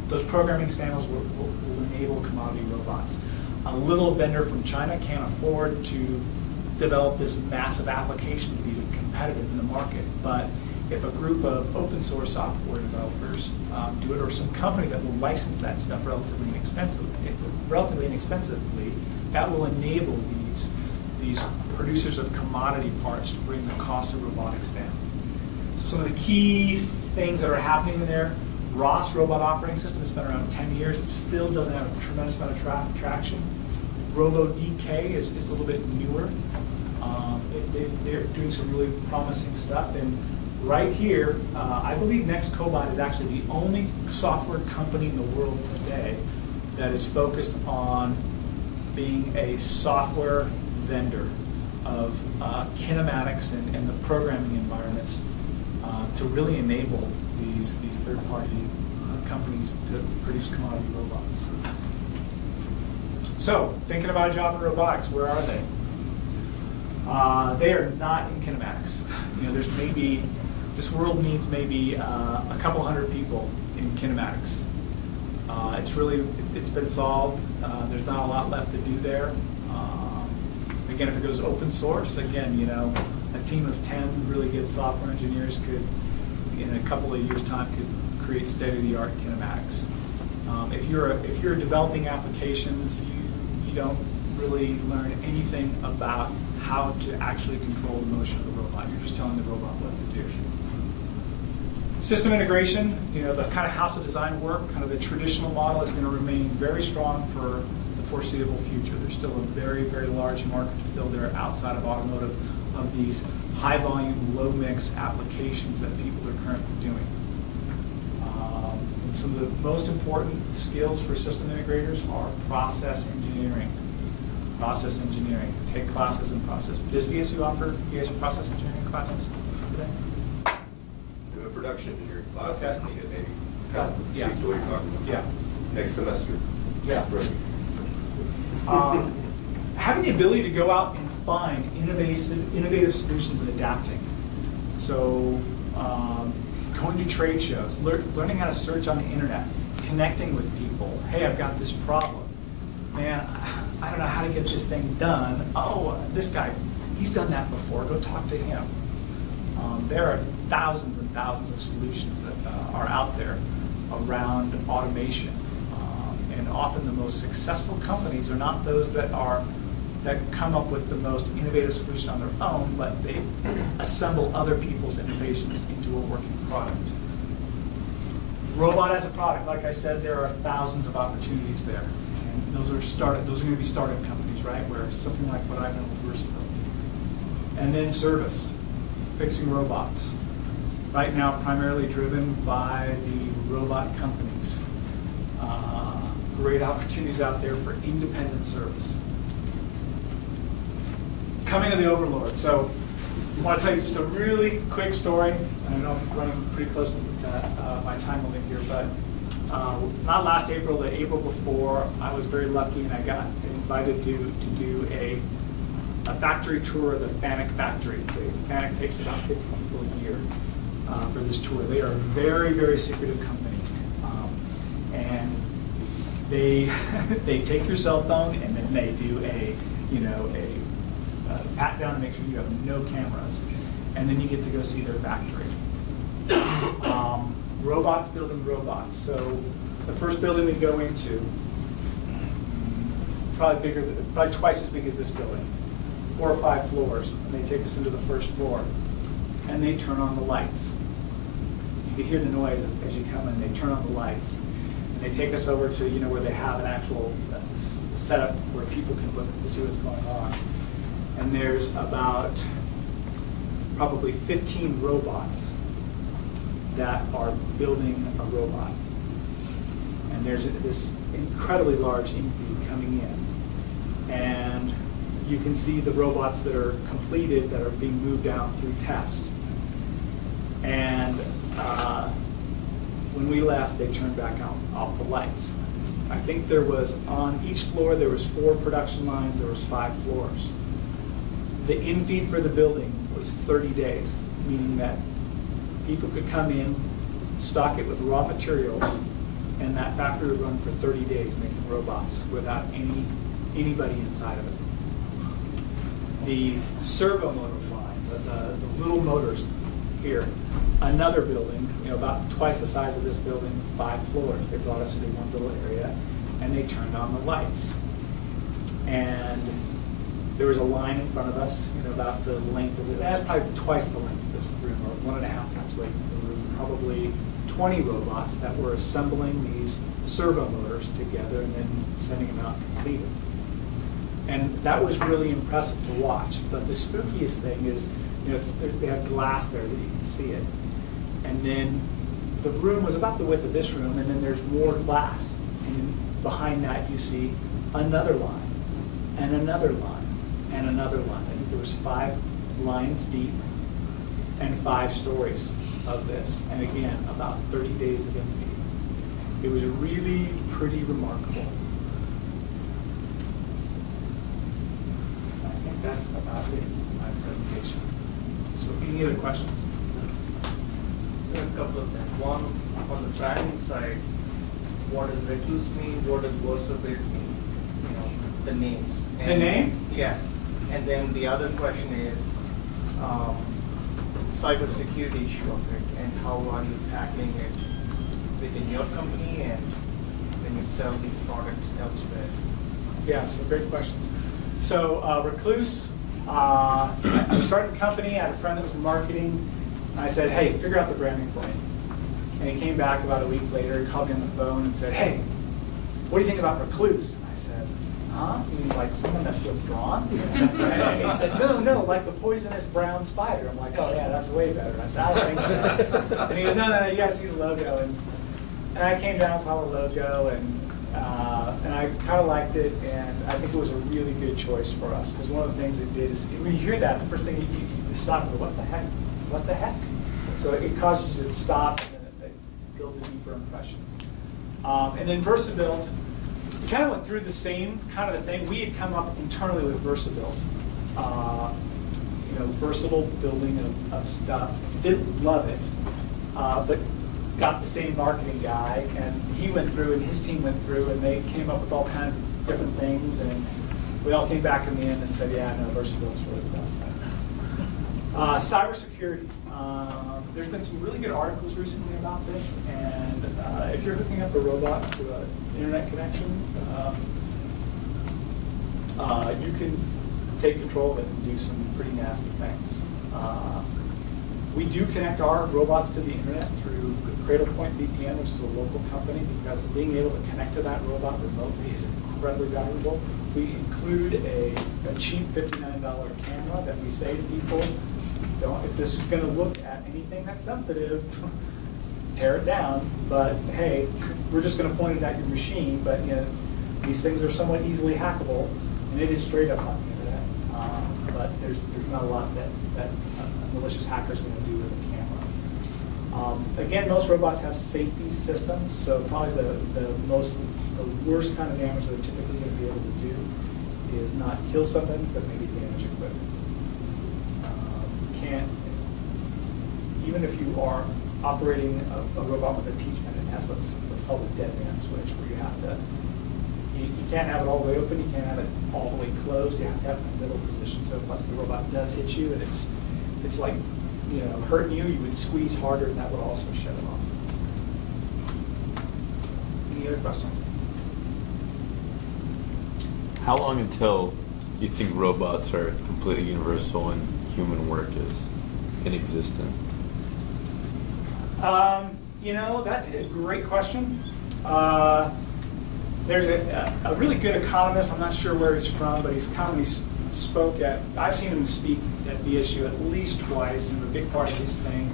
Those programming standards will enable commodity robots. A little vendor from China can't afford to develop this massive application to be competitive in the market. But if a group of open source software developers do it, or some company that will license that stuff relatively inexpensively, that will enable these producers of commodity parts to bring the cost of robotics down. So some of the key things that are happening in there: ROS, Robot Operating System, has been around 10 years. It still doesn't have a tremendous amount of traction. RoboDK is a little bit newer. They're doing some really promising stuff. And right here, I believe Next Cobot is actually the only software company in the world today that is focused on being a software vendor of kinematics and the programming environments to really enable these third-party companies to produce commodity robots. So, thinking about a job in robotics, where are they? They are not in kinematics. You know, this world needs maybe a couple hundred people in kinematics. It's been solved. There's not a lot left to do there. Again, if it goes open source, again, you know, a team of 10 really good software engineers could, in a couple of years' time, could create state-of-the-art kinematics. If you're developing applications, you don't really learn anything about how to actually control the motion of the robot. You're just telling the robot what to do. System integration, you know, the kind of house of design work, kind of the traditional model is going to remain very strong for the foreseeable future. There's still a very, very large market to fill there outside of automotive of these high volume, low mix applications that people are currently doing. And some of the most important skills for system integrators are process engineering. Process engineering. Take classes in process. Does VSU offer you guys process engineering classes today? Do a production engineering class, Okay. I think it maybe Yeah. sees what you're talking about. Yeah. Next semester. Yeah. Right. Having the ability to go out and find innovative solutions and adapting. So going to trade shows, learning how to search on the internet, connecting with people. Hey, I've got this problem. Man, I don't know how to get this thing done. Oh, this guy, he's done that before. Go talk to him. There are thousands and thousands of solutions that are out there around automation. And often the most successful companies are not those that come up with the most innovative solution on their own, but they assemble other people's innovations into a working product. Robot as a product, like I said, there are thousands of opportunities there. And those are going to be startup companies, right? Where something like what I've done with Versabuilt. And then service, fixing robots. Right now, primarily driven by the robot companies. Great opportunities out there for independent service. Coming of the Overlord. So I want to tell you just a really quick story. I know I'm running pretty close to my time limit here, but not last April, the April before, I was very lucky and I got invited to do a factory tour of the FANUC factory. FANUC takes about 50 people a year. for this tour. They are a very, very secretive company. And they they take your cell phone and then they do a pat down to make sure you have no cameras, and then you get to go see their factory. Robots building robots. So the first building we go into, probably twice as big as this building, 4 or 5 floors, and they take us into the first floor, and they turn on the lights. You can hear the noise as you come in. They turn on the lights, and they take us over to where they have an actual setup where people can look to see what's going on. And there's about probably 15 robots that are building a robot. And there's this incredibly large infeed coming in. And you can see the robots that are completed that are being moved out through test. And when we left, they turned back off the lights. I think there was, on each floor, there was 4 production lines, there was 5 floors. The infeed for the building was 30 days, meaning that people could come in, stock it with raw materials, and that factory would run for 30 days making robots without anybody inside of it. The servo motor line, the little motors here, another building, about twice the size of this building, 5 floors. They brought us into one little area, and they turned on the lights. And there was a line in front of us, about the length of it. That's probably twice the length of this room, or 1.5 times the length of the room. Probably 20 robots that were assembling these servo motors together and then sending them out completed. And that was really impressive to watch. But the spookiest thing is, they have glass there that you can see it. And then the room was about the width of this room, and then there's more glass. And behind that you see another line, and another line, and another line. I think there was 5 lines deep and 5 stories of this. And again, about 30 days of infeed. It was really pretty remarkable. I think that's about it in my presentation. So any other questions? So a couple of them. One, on the branding side, what does Rekluse mean? What does Versabuilt mean? The names. The name? Yeah. And then the other question is cybersecurity issue of it, and how are you tackling it within your company and when you sell these products elsewhere? Yeah, so great questions. So Rekluse, I started the company. I had a friend that was in marketing. And I said, hey, figure out the branding for me. And he came back about a week later. He called me on the phone and said, hey, what do you think about Rekluse? I said, huh? You mean like someone that's withdrawn? And he said, no, like the poisonous brown spider. I'm like, oh yeah, that's way better. I said, I don't think so. And he goes, no, you gotta see the logo. And I came down, saw the logo, and I kind of liked it, and I think it was a really good choice for us, because one of the things it did is, when you hear that, the first thing you stop and go, what the heck? What the heck? So it causes you to stop, and then it builds a deeper impression. And then Versabuilt, we kind of went through the same kind of a thing. We had come up internally with Versabuilt. Versatile building of stuff. Didn't love it, but got the same marketing guy, and he went through, and his team went through, and they came up with all kinds of different things, and we all came back in the end and said, yeah, no, Versabuilt's really the best thing. Cybersecurity. There's been some really good articles recently about this, and if you're hooking up a robot to an internet connection, you can take control of it and do some pretty nasty things. We do connect our robots to the internet through Cradlepoint VPN, which is a local company, because being able to connect to that robot remotely is incredibly valuable. We include a cheap $59 camera that we say to people, if this is going to look at anything that's sensitive, tear it down. But hey, we're just going to point it at your machine. But these things are somewhat easily hackable, and it is straight up on the internet. But there's not a lot that a malicious hacker is going to do with a camera. Again, most robots have safety systems, so probably the worst kind of damage they're typically going to be able to do is not kill somebody, but maybe damage equipment. even if you are operating a robot with a teachman, it has what's called a dead man switch, where you have to, you can't have it all the way open, you can't have it all the way closed, you have to have it in the middle position, so if like the robot does hit you and it's like, you know, hurting you, you would squeeze harder and that would also shut it off. Any other questions? How long until you think robots are completely universal and human work is inexistent? You know, that's a great question. There's a really good economist, I'm not sure where he's from, but he's commonly spoke at, I've seen him speak at BSU at least twice, and a big part of his thing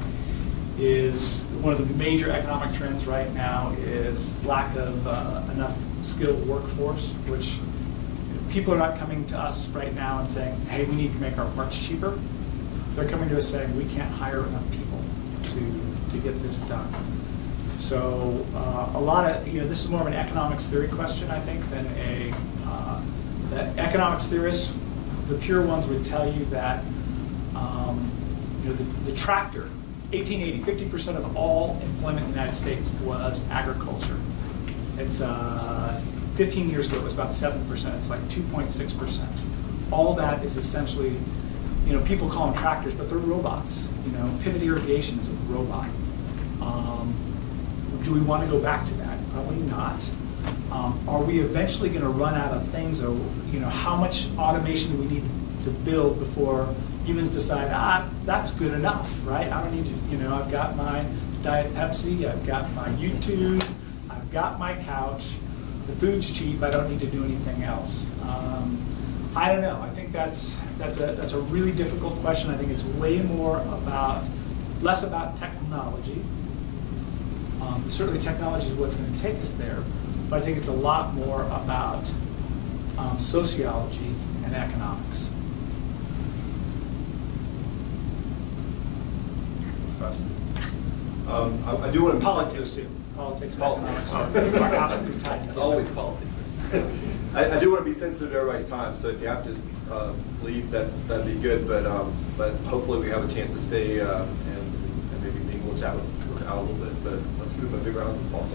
is, one of the major economic trends right now is lack of enough skilled workforce, which people are not coming to us right now and saying, hey, we need to make our parts cheaper. They're coming to us saying, we can't hire enough people to get this done. So a lot of, you know, this is more of an economics theory question, I think, than that economics theorists, the pure ones would tell you that, you know, the tractor, 1880, 50% of all employment in the United States was agriculture. It's 15 years ago, it was about 7%. It's like 2.6%. All that is essentially, you know, people call them tractors, but they're robots. You know, pivot irrigation is a robot. Do we want to go back to that? Probably not. Are we eventually going to run out of things, or you know, how much automation do we need to build before humans decide, that's good enough, right? I don't need to, you know, I've got my Diet Pepsi, I've got my YouTube, I've got my couch, the food's cheap, I don't need to do anything else. I don't know. I think that's a really difficult question. I think it's way more less about technology. Certainly technology is what's going to take us there, but I think it's a lot more about sociology and economics. That's fascinating. I do want to be Politics sensitive. too. Politics and Politics. economics are absolutely tied It's together. always politics. I do want to be sensitive to everybody's time, so if you have to leave, that'd be good. But hopefully we have a chance to stay and maybe we'll chat with Al a little bit. But let's give him a big round of applause.